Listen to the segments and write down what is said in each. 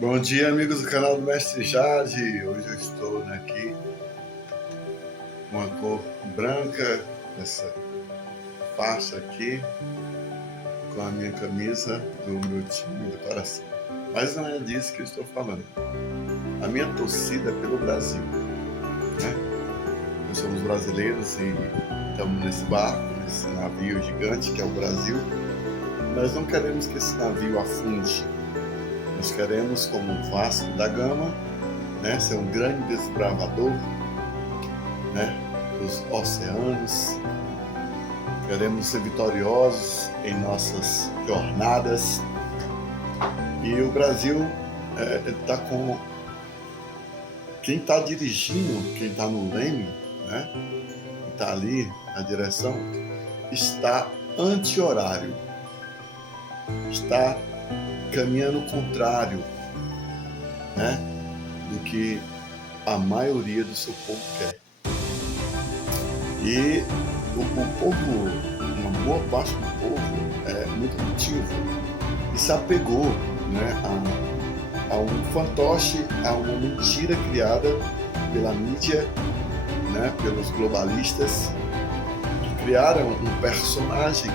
Bom dia, amigos do canal do Mestre Jade. Hoje eu estou aqui com a cor branca, essa faixa aqui, com a minha camisa do meu time do coração. Mas não é disso que eu estou falando. A minha torcida é pelo Brasil, né? Nós somos brasileiros e estamos nesse barco, nesse navio gigante que é o Brasil. Nós não queremos que esse navio afunde. Nós queremos, como o Vasco da Gama, né, ser um grande desbravador, né, dos oceanos. Queremos ser vitoriosos em nossas jornadas. E o Brasil está com... Quem está dirigindo, quem está no leme, né, quem está ali na direção, está anti-horário. Está caminhando contrário, né, do que a maioria do seu povo quer. E o povo, uma boa parte do povo é muito motivo e se apegou, né, a um fantoche, a uma mentira criada pela mídia, né, pelos globalistas, que criaram um personagem.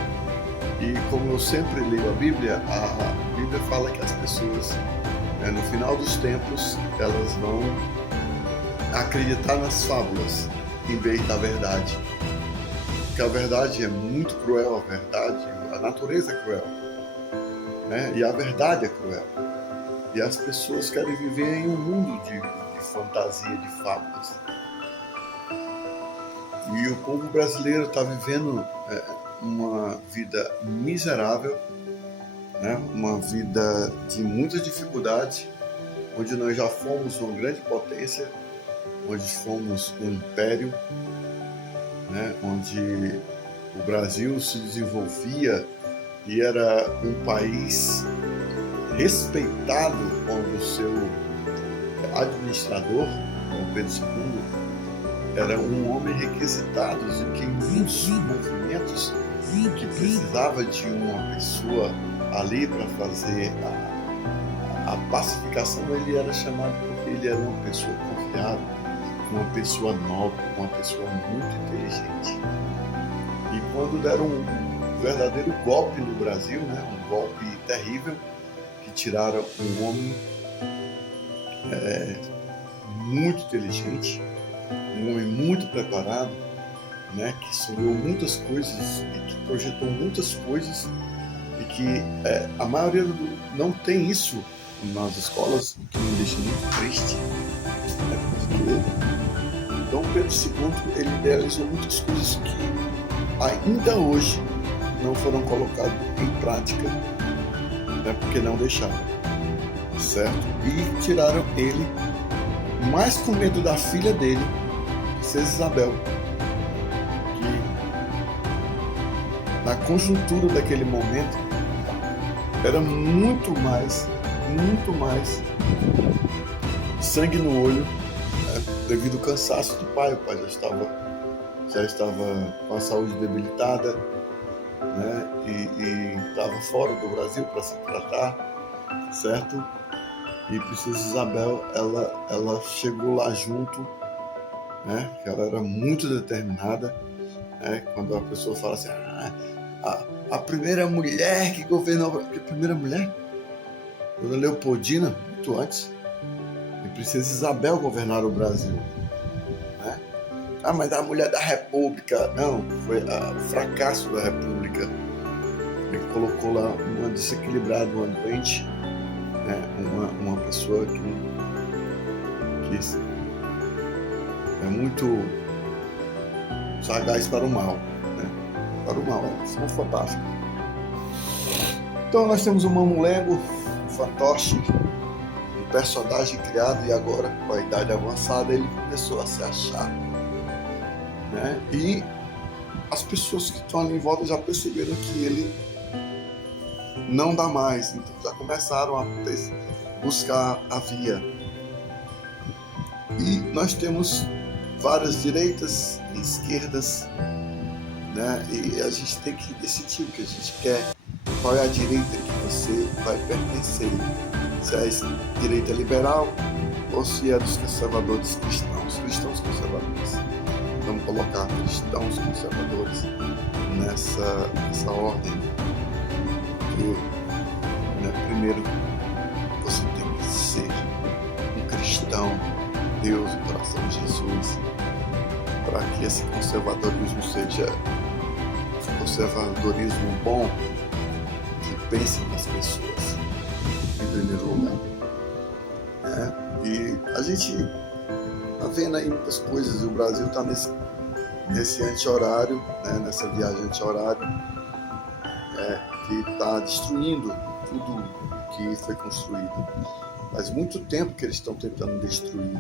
E como eu sempre leio a Bíblia fala que as pessoas, no final dos tempos, elas vão acreditar nas fábulas em vez da verdade. Porque a verdade é muito cruel, a natureza é cruel, né? E a verdade é cruel. E as pessoas querem viver em um mundo de fantasia, de fábulas. E o povo brasileiro está vivendo uma vida miserável, né? Uma vida de muita dificuldade, onde nós já fomos uma grande potência, onde fomos um império, né? Onde o Brasil se desenvolvia e era um país respeitado, onde o seu administrador, Dom Pedro II, era um homem requisitado, em que muitos movimentos que precisava de uma pessoa ali para fazer a pacificação, ele era chamado porque ele era uma pessoa confiável, uma pessoa nobre, uma pessoa muito inteligente. E quando deram um verdadeiro golpe no Brasil, né, um golpe terrível, que tiraram um homem muito inteligente, um homem muito preparado, né, que sonhou muitas coisas e que projetou muitas coisas, e que a maioria não tem isso nas escolas, o que me deixa muito triste. Porque Dom Pedro II ele idealizou muitas coisas que ainda hoje não foram colocadas em prática, né, porque não deixaram, certo? E tiraram ele mais com medo da filha dele, Princesa Isabel, que na conjuntura daquele momento era muito mais sangue no olho, devido ao cansaço do pai. O pai já estava com a saúde debilitada, né, e estava fora do Brasil para se tratar, certo? E Princesa Isabel, ela chegou lá junto, né? Ela era muito determinada, né? Quando a pessoa fala assim, a primeira mulher que governou, a primeira mulher, Dona Leopoldina, muito antes, e Princesa Isabel governaram o Brasil, né? Mas a mulher da República, não, foi o fracasso da República. Ele colocou lá uma desequilibrada, uma doente, né? Uma pessoa que é muito sagaz para o mal, né? Para o mal, são fantásticos. Então nós temos um mamulengo, um fantoche, um personagem criado, e agora, com a idade avançada, ele começou a se achar, né? E as pessoas que estão ali em volta já perceberam que ele não dá mais, então já começaram a buscar a via. E nós temos várias direitas e esquerdas, né? E a gente tem que decidir o que a gente quer, qual é a direita que você vai pertencer, se é a direita liberal ou se é dos conservadores cristãos conservadores. Vamos colocar cristãos conservadores nessa ordem. Porque, né, primeiro, você tem que ser um cristão, Deus, o coração de Jesus, para que esse conservadorismo seja um conservadorismo bom, que pense nas pessoas, em primeiro lugar. E a gente está vendo aí muitas coisas, e o Brasil está nesse anti-horário, né, nessa viagem anti-horário, que está destruindo tudo que foi construído. Faz muito tempo que eles estão tentando destruir,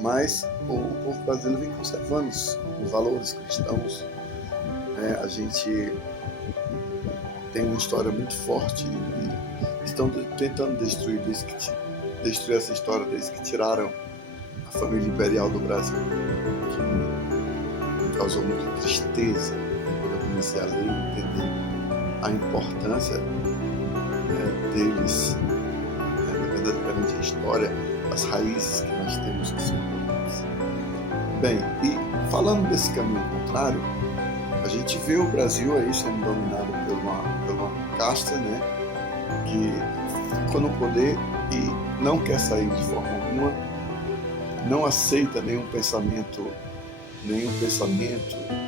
mas o povo brasileiro vem conservando os valores cristãos. A gente tem uma história muito forte e estão tentando destruir essa história desde que tiraram a família imperial do Brasil, que me causou muita tristeza quando eu comecei a ler e entender a importância deles, verdadeiramente a história, as raízes que nós temos que ser importantes. Bem, e falando desse caminho contrário, a gente vê o Brasil aí sendo dominado por uma casta, né, que ficou no poder e não quer sair de forma alguma, não aceita nenhum pensamento,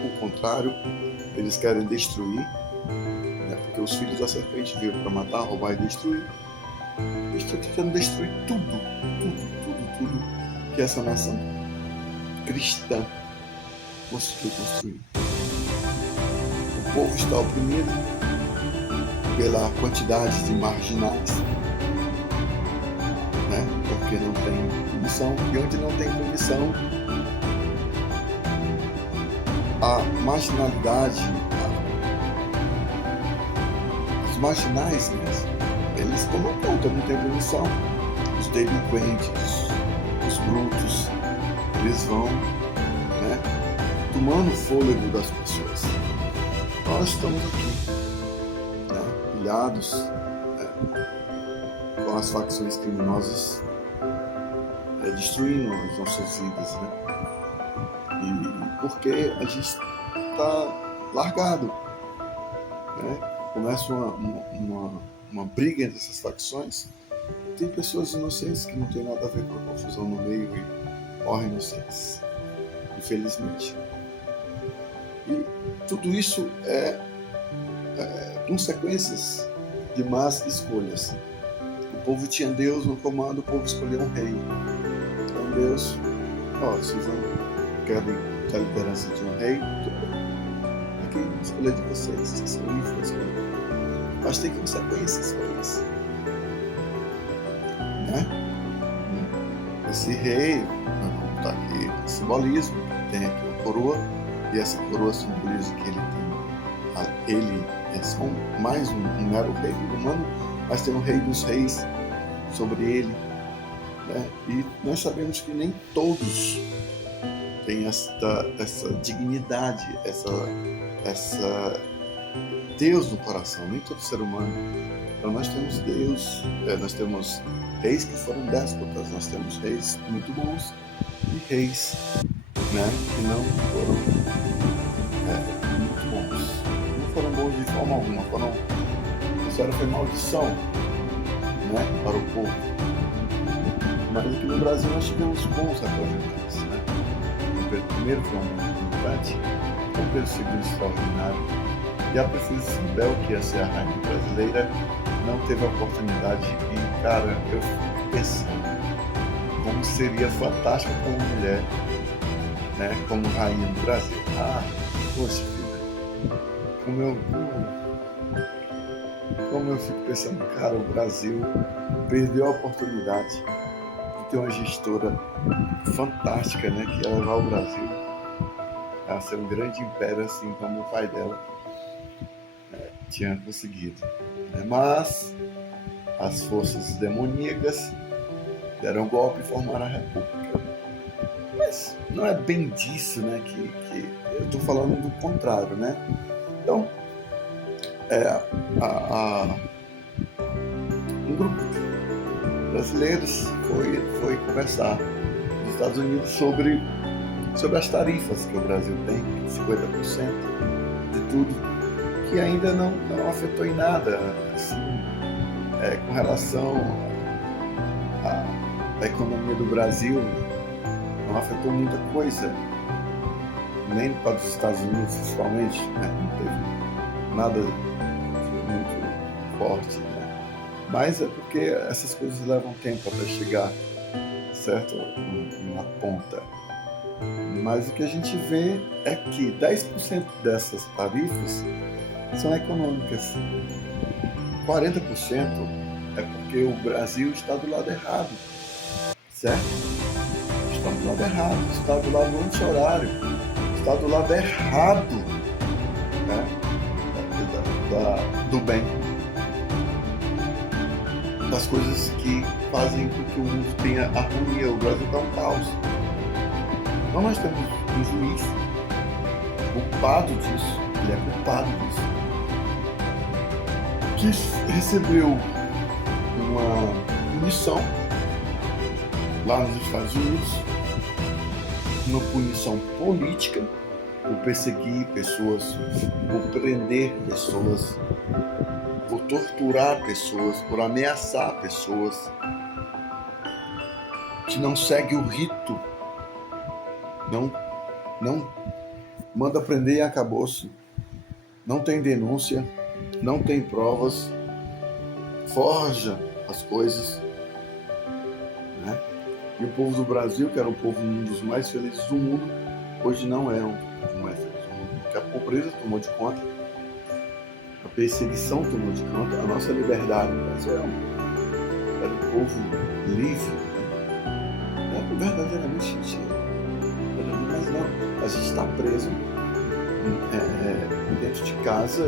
o contrário, eles querem destruir, né, porque os filhos da serpente veio para matar, roubar e destruir. Eles estão tentando destruir tudo que essa nação cristã conseguiu construir. O povo está oprimido pela quantidade de marginais, né? Porque não tem condição, e onde não tem condição, a marginalidade, os marginais, né? Eles tomam conta, não tem condição. Os delinquentes, os brutos, eles vão, né, tomando o fôlego das pessoas. Nós estamos aqui, né, pilhados, com as facções criminosas destruindo as nossas vidas, né? E porque a gente está largado, né? Começa uma briga entre essas facções. Tem pessoas inocentes que não tem nada a ver com a confusão no meio e morrem inocentes, infelizmente. E tudo isso é consequências de más escolhas. O povo tinha Deus no comando, o povo escolheu um rei. Então Deus, vocês não querem a liderança de um rei, aqui escolher de vocês, vocês são livres para escolher. Mas tem consequências para isso, né? Esse rei, como está aqui o simbolismo, tem aqui uma coroa, e essa coroa simboliza que ele é só mais um mero rei humano, mas tem um rei dos reis sobre ele, né? E nós sabemos que nem todos têm essa dignidade, essa Deus no coração, nem todo ser humano. Então nós temos Deus, nós temos reis que foram déspotas, nós temos reis muito bons e reis, né, que não foram muito bons. Não foram bons de forma alguma, isso foi maldição, né, para o povo. Mas aqui no Brasil nós tivemos bons representantes, né? O primeiro foi um representante, o Pedro II extraordinário. E a princesa Isabel, que ia ser a rainha brasileira, não teve a oportunidade e, cara, eu fico pensando como seria fantástico como mulher, né, como rainha do Brasil. Poxa vida, como eu fico pensando, cara, o Brasil perdeu a oportunidade de ter uma gestora fantástica, né, que ia levar o Brasil a ser um grande império, assim como o pai dela tinha conseguido, né? Mas as forças demoníacas deram golpe e formaram a República. Mas não é bem disso, né, que eu estou falando do contrário, né? Então, um grupo brasileiros foi conversar nos Estados Unidos sobre as tarifas que o Brasil tem, 50% de tudo, que ainda não afetou em nada, assim, com relação à economia do Brasil, não afetou muita coisa, nem para os Estados Unidos principalmente, né? Não teve nada de muito forte, né? Mas é porque essas coisas levam tempo até chegar, certo? Na ponta. Mas o que a gente vê é que 10% dessas tarifas são econômicas. 40% é porque o Brasil está do lado errado, certo? Está do lado errado, está do lado anti-horário, está do lado errado, né? Do bem, das coisas que fazem com que o mundo tenha harmonia. O Brasil está um caos. Então nós temos um juiz culpado disso, ele é culpado disso, que recebeu uma punição lá nos Estados Unidos, uma punição política por perseguir pessoas, por prender pessoas, por torturar pessoas, por ameaçar pessoas, que não segue o rito, não manda prender e acabou-se, não tem denúncia, não tem provas, forja as coisas, né? E o povo do Brasil, que era o povo um dos mais felizes do mundo, hoje não é um povo mais feliz do mundo, porque a pobreza tomou de conta, a perseguição tomou de conta, a nossa liberdade no Brasil era um povo livre, né? Verdadeiramente mentira. Mas não, a gente está preso dentro de casa,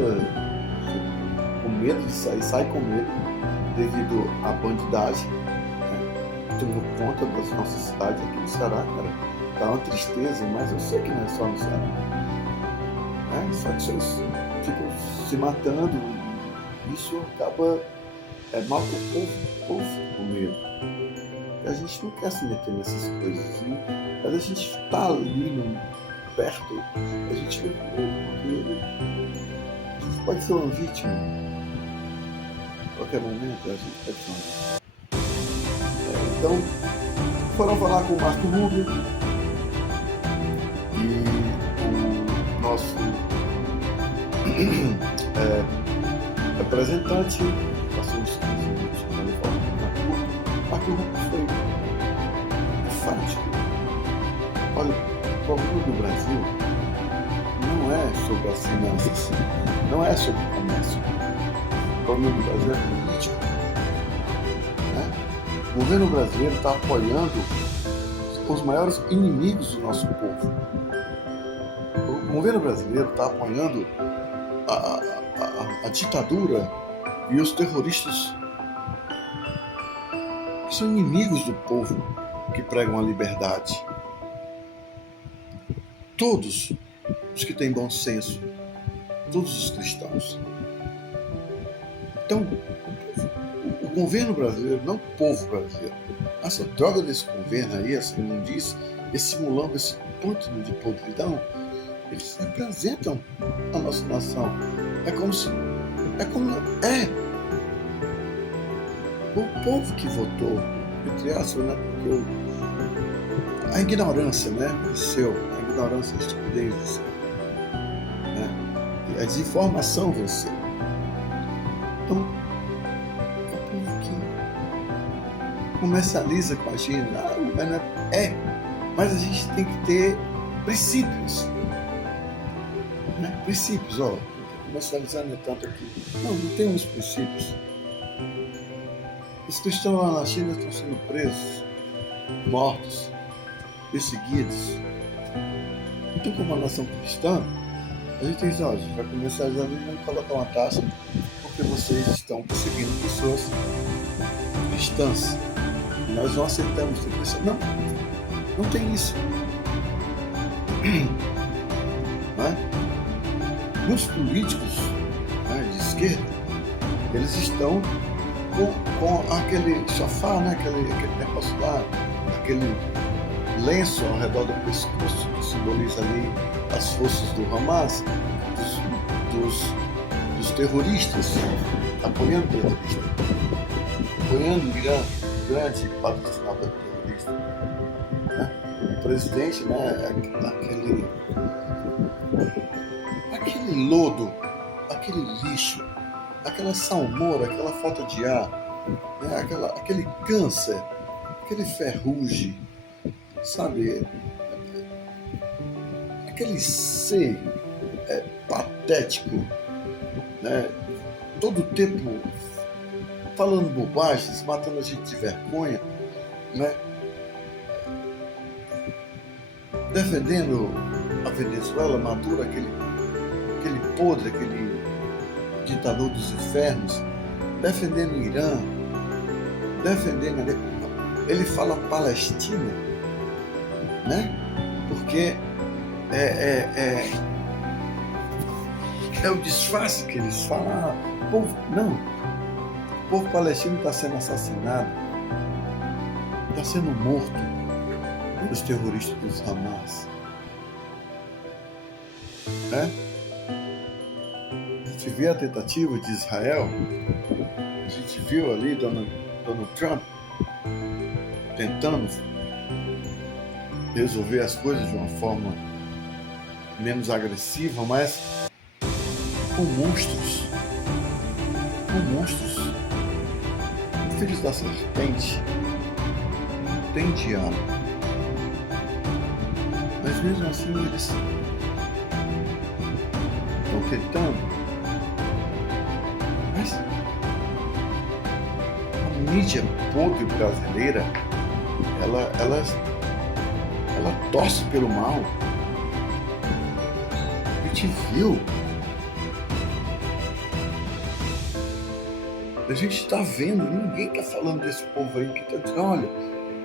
com medo de sair, sai com medo devido à bandidagem, né? Tomou conta das nossas cidades aqui no Ceará, cara. Tá uma tristeza, mas eu sei que não é só no Ceará, né? Só que vocês ficam se matando, isso acaba mal com o povo com medo. A gente não quer se meter nessas coisas, mas a gente está ali perto, a gente vê porque a gente pode ser uma vítima. A qualquer momento a gente pode ser uma vítima. Então, foram falar com o Marco Rubio e o nosso representante, passou uns 15 minutos quando ele falou com o Marco Rubio. Marco Rubio foi enfático. Olha, o problema do Brasil não é sobre as finanças, não é sobre o comércio. O problema do Brasil é político, né? O governo brasileiro está apoiando os maiores inimigos do nosso povo. O governo brasileiro está apoiando a ditadura e os terroristas que são inimigos do povo, que pregam a liberdade. Todos os que têm bom senso, todos os cristãos. Então, o governo brasileiro, não o povo brasileiro, essa droga desse governo aí, essa imundícia, esse mulambo, esse pântano de podridão, eles representam a nossa nação. É como o povo que votou, entre aspas, né? Porque a ignorância, né? Venceu, a ignorância, a estupidez venceu, né? E a desinformação venceu. Então, é o povo que comercializa com a gente, mas a gente tem que ter princípios, né? Princípios, comercializando tanto aqui. Não tem uns princípios. Os cristãos lá na China estão sendo presos, mortos, perseguidos. Então, como uma nação cristã, a gente diz, a gente vai comercializar e vamos colocar uma taxa porque vocês estão perseguindo pessoas cristãs. E nós não aceitamos ter cristã. Não tem isso. Né? Muitos políticos, né, de esquerda, eles estão com aquele sofá, né? aquele negócio lá, aquele lenço ao redor do pescoço, que simboliza ali as forças do Hamas, dos terroristas, apoiando o terrorista, apoiando o Irã, grande patrocinador terrorista. Né? O presidente, né, aquele lodo, aquele lixo, aquela salmoura, aquela falta de ar, né, aquele câncer, aquele ferrugem, sabe? Aquele ser patético, né? Todo o tempo falando bobagens, matando a gente de vergonha, né? Defendendo a Venezuela, Maduro, aquele podre, aquele ditador dos infernos, defendendo o Irã, defendendo. Ele fala Palestina, né? Porque é o disfarce que eles falam. O povo palestino está sendo assassinado, está sendo morto pelos terroristas dos Hamas. Né? A gente vê a tentativa de Israel, a gente viu ali Donald Trump tentando resolver as coisas de uma forma menos agressiva, mas com monstros, filhos da serpente, não tem diálogo, mas mesmo assim eles estão tentando, mas a mídia podre brasileira, ela torce pelo mal. A gente viu. A gente está vendo, ninguém está falando desse povo aí que está dizendo, olha,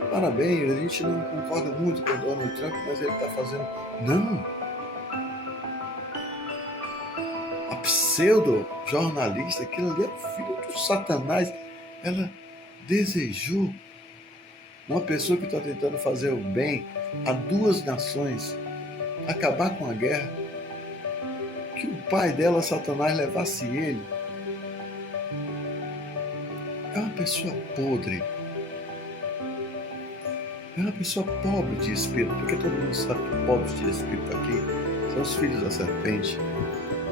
parabéns, a gente não concorda muito com o Donald Trump, mas ele está fazendo. Não. A pseudo-jornalista, aquilo ali é o filho do Satanás. Ela desejou uma pessoa que está tentando fazer o bem a duas nações, acabar com a guerra, que o pai dela, Satanás, levasse ele. É uma pessoa podre. É uma pessoa pobre de espírito, porque todo mundo sabe que pobres de espírito aqui são os filhos da serpente.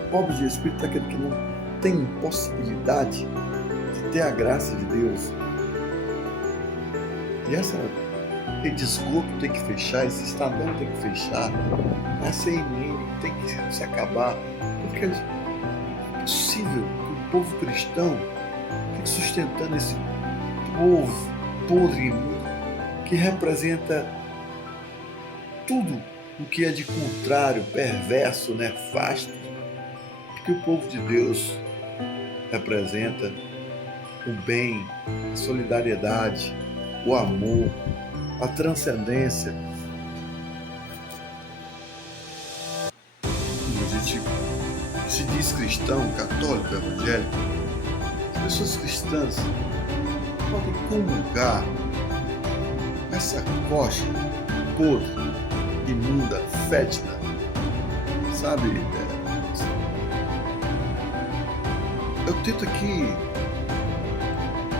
Pobre de espírito é aquele que não tem possibilidade de ter a graça de Deus. E esse esgoto tem que fechar, esse estadão tem que fechar, essa CNN tem que se acabar, porque é possível que o povo cristão fique sustentando esse povo podre e imundo que representa tudo o que é de contrário, perverso, nefasto, porque o povo de Deus representa o bem, a solidariedade, o amor, a transcendência. A gente se diz cristão, católico, evangélico. As pessoas cristãs podem comungar essa coxa podre, imunda, fétida, sabe? Eu tento aqui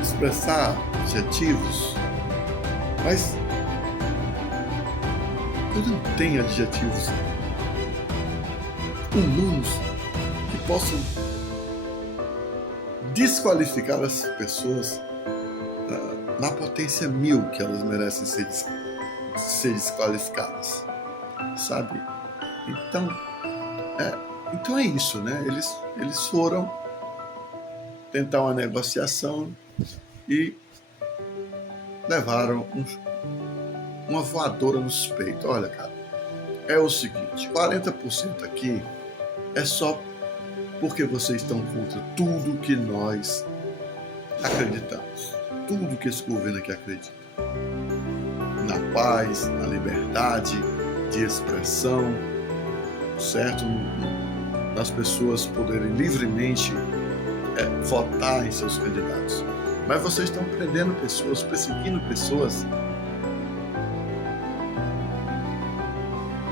expressar adjetivos, mas eu não tenho adjetivos humanos que possam desqualificar as pessoas na potência 1000 que elas merecem ser desqualificadas, sabe? Então é isso, né? Eles foram tentar uma negociação e levaram uma voadora nos peitos. Olha, cara, é o seguinte, 40% aqui é só porque vocês estão contra tudo que nós acreditamos, tudo que esse governo aqui acredita. Na paz, na liberdade de expressão, certo? Nas pessoas poderem livremente votar em seus candidatos. Mas vocês estão prendendo pessoas, perseguindo pessoas.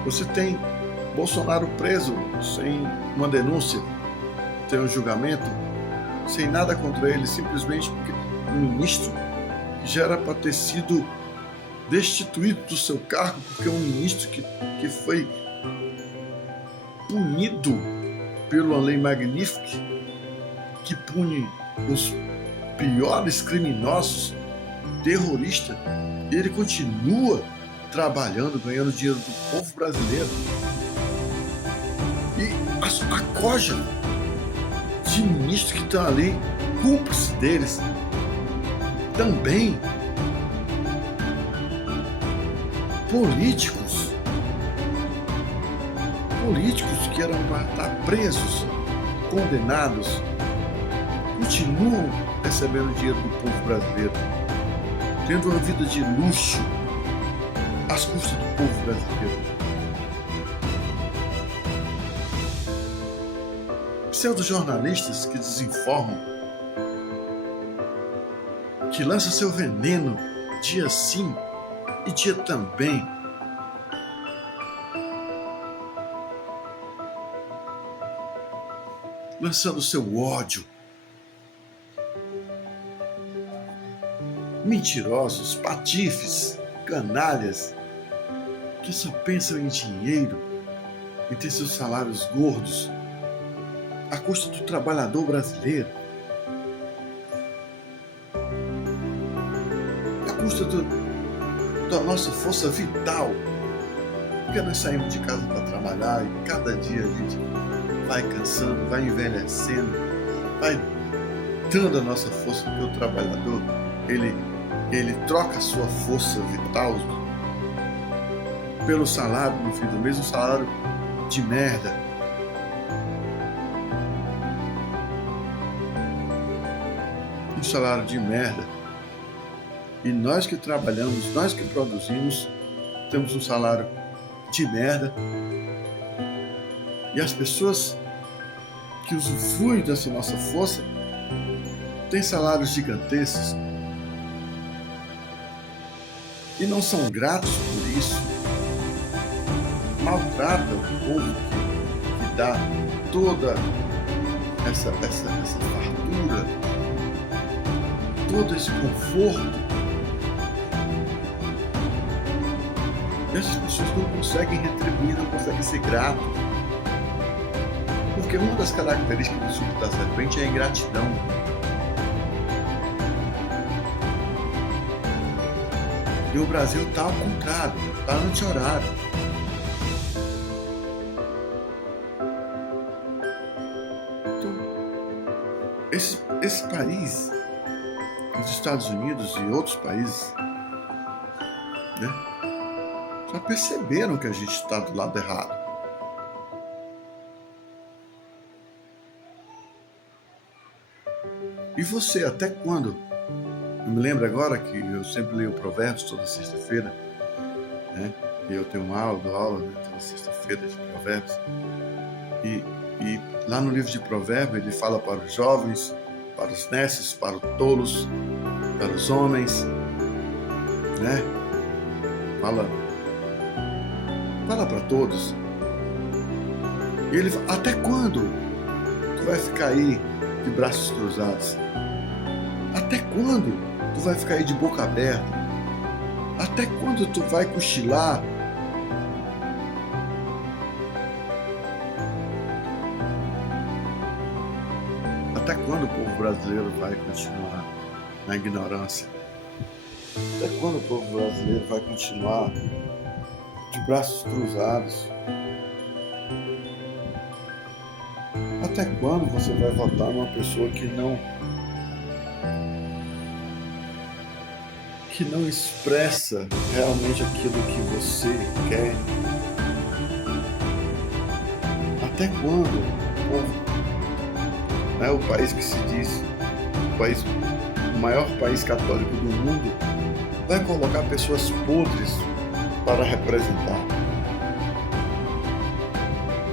Você tem Bolsonaro preso sem uma denúncia, sem um julgamento, sem nada contra ele, simplesmente porque um ministro que já era para ter sido destituído do seu cargo, porque é um ministro que foi punido pela lei Magnifique, que pune os piores criminosos, terroristas, ele continua trabalhando, ganhando dinheiro do povo brasileiro. E a coja de ministros que estão ali, cúmplices deles, também políticos que eram para estar presos, condenados, continuam recebendo dinheiro do povo brasileiro, tendo uma vida de luxo às custas do povo brasileiro. Pseudo-jornalistas que desinformam, que lançam seu veneno dia sim e dia também. Lançando seu ódio. Mentirosos, patifes, canalhas, que só pensam em dinheiro e ter seus salários gordos à custa do trabalhador brasileiro, à custa da nossa força vital, porque nós saímos de casa para trabalhar e cada dia a gente vai cansando, vai envelhecendo, vai dando a nossa força, porque o trabalhador ele troca a sua força vital pelo salário no fim do mês, um salário de merda. Um salário de merda. E nós que trabalhamos, nós que produzimos, temos um salário de merda. E as pessoas que usufruem dessa nossa força têm salários gigantescos e não são gratos por isso. Maltratam o povo que dá toda essa fartura, todo esse conforto. E essas pessoas não conseguem retribuir, não conseguem ser gratos. Porque uma das características do ciclo da serpente é a ingratidão. E o Brasil está ao contrário, está anti-horário. Então, esse país, os Estados Unidos e outros países, né, já perceberam que a gente está do lado errado. E você, até quando? Eu me lembro agora que eu sempre leio Provérbios toda sexta-feira, né? E eu tenho dou aula, né, toda sexta-feira de Provérbios. E lá no livro de Provérbios ele fala para os jovens, para os nécios, para os tolos, para os homens, né? Fala para todos. E ele fala, até quando tu vai ficar aí de braços cruzados? Até quando tu vai ficar aí de boca aberta? Até quando tu vai cochilar? Até quando o povo brasileiro vai continuar na ignorância? Até quando o povo brasileiro vai continuar de braços cruzados? Até quando você vai votar numa pessoa que não expressa realmente aquilo que você quer? Até quando o país que se diz o maior país católico do mundo vai colocar pessoas podres para representar?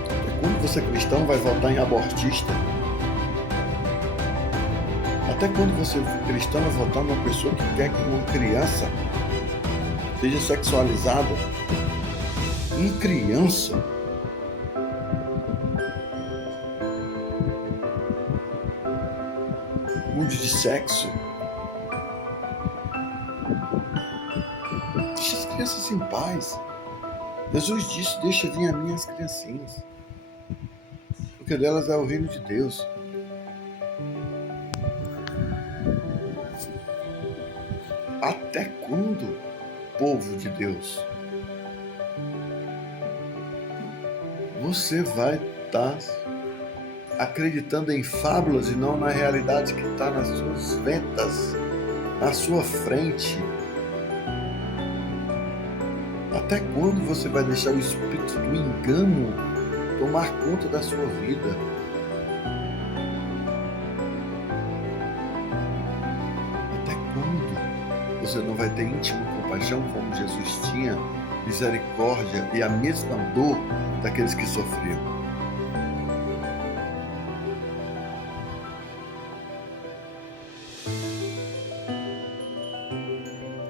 Até quando você cristão vai votar em abortista? Até quando você, cristão, vai votar numa pessoa que quer que uma criança seja sexualizada? Uma criança? Mundo de sexo? Deixa as crianças em paz. Jesus disse: deixa vir a mim as criancinhas, porque delas é o reino de Deus. Até quando, povo de Deus, você vai estar acreditando em fábulas e não na realidade que está nas suas ventas, na sua frente? Até quando você vai deixar o espírito do engano tomar conta da sua vida? Até quando você não vai ter íntima compaixão como Jesus tinha, misericórdia e a mesma dor daqueles que sofriam?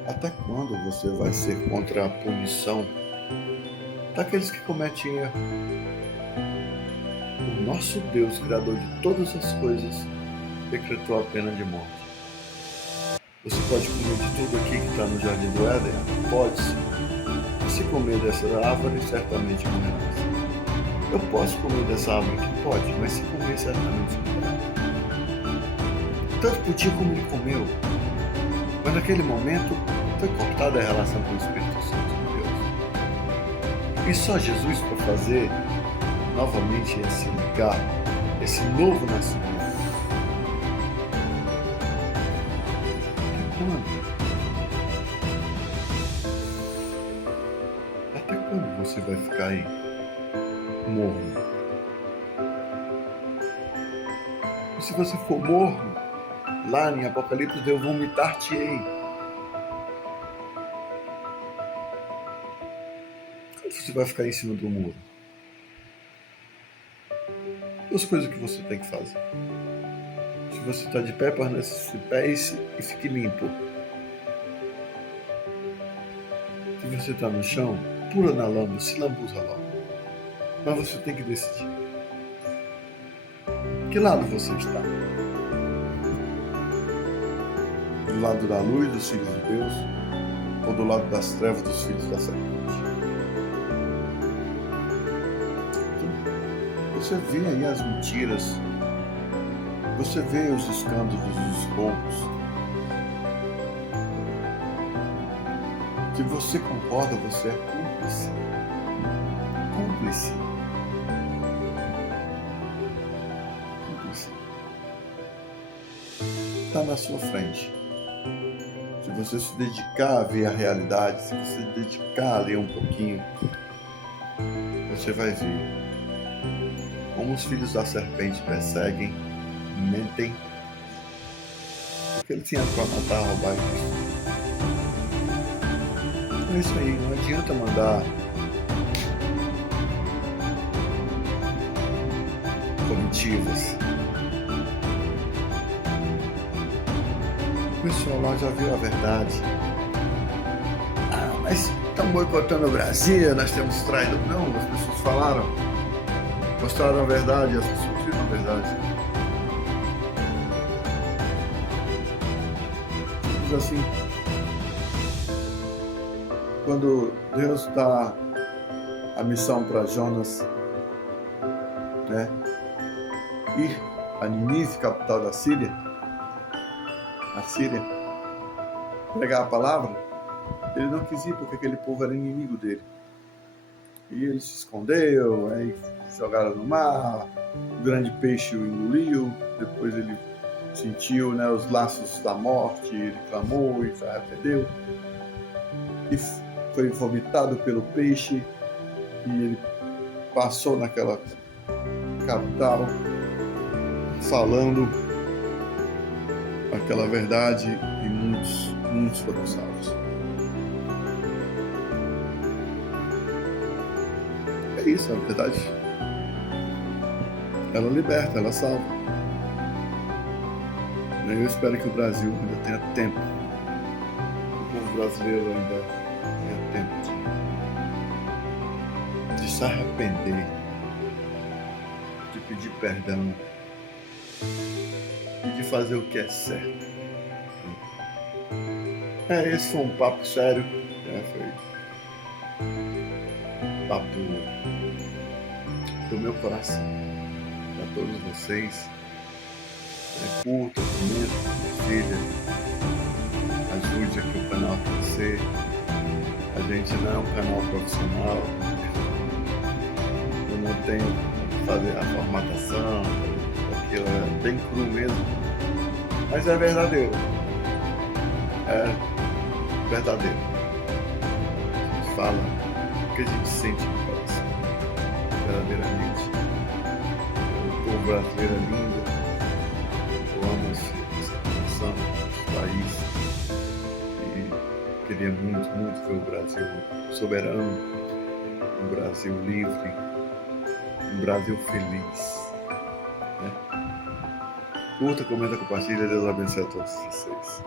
Até quando você vai ser contra a punição daqueles que cometem erro? O nosso Deus, Criador de todas as coisas, decretou a pena de morte. Você pode comer de tudo aqui que está no Jardim do Éden? Pode sim. E se comer dessa árvore, certamente morrerás. Eu posso comer dessa árvore aqui? Pode, mas se comer, certamente morrerás. Tanto podia como ele comeu. Mas naquele momento foi cortada a relação com o Espírito Santo de Deus. E só Jesus para fazer novamente esse ligar, esse novo nascimento. Até quando? Até quando você vai ficar aí morno? E se você for morno, lá em Apocalipse, eu vomitar-te-ei. Quando você vai ficar em cima do muro? Duas coisas que você tem que fazer. Se você está de pé, permaneça de pé e fique limpo. Se você está no chão, pula na lama, se lambuza logo. Mas você tem que decidir. Que lado você está? Do lado da luz dos filhos de Deus ou do lado das trevas dos filhos da serpente? Você vê aí as mentiras, você vê os escândalos, os roubos. Se você concorda, você é cúmplice. Cúmplice. Cúmplice. Está na sua frente. Se você se dedicar a ver a realidade, se você se dedicar a ler um pouquinho, você vai ver como os filhos da serpente perseguem, mentem, porque ele tinha para matar, roubar e destruir. É isso aí, não adianta mandar comitivas. O pessoal lá já viu a verdade. Ah, mas estão boicotando o Brasil, nós temos traído. Não, as pessoas falaram, mostraram a verdade, as pessoas viram a verdade. Diz assim, quando Deus dá a missão para Jonas, né, ir a Nínive, capital da Síria, a Síria, pregar a palavra, ele não quis ir porque aquele povo era inimigo dele. E ele se escondeu, aí jogaram no mar, o grande peixe o engoliu, depois ele sentiu, né, os laços da morte, ele clamou e se arrependeu. E foi vomitado pelo peixe e ele passou naquela capital falando aquela verdade e muitos foram salvos. É isso, a verdade. Ela liberta, ela salva. Eu espero que o Brasil ainda tenha tempo, o povo brasileiro ainda tenha tempo de se arrepender, de pedir perdão e de fazer o que é certo. Esse foi um papo sério, né? Foi um papo do meu coração para todos vocês. Curta, comenta, compartilha, ajude aqui o canal a crescer. A gente não é um canal profissional, eu não tenho que fazer a formatação, aquilo é bem cru mesmo, mas é verdadeiro. É verdadeiro. A gente fala o que a gente sente no coração, verdadeiramente. O povo brasileiro é lindo. Eu amo essa nação, esse país. E queria muito, muito ver o Brasil soberano, um Brasil livre, um Brasil feliz. Né? Curta, comenta, compartilha. Deus abençoe a todos vocês.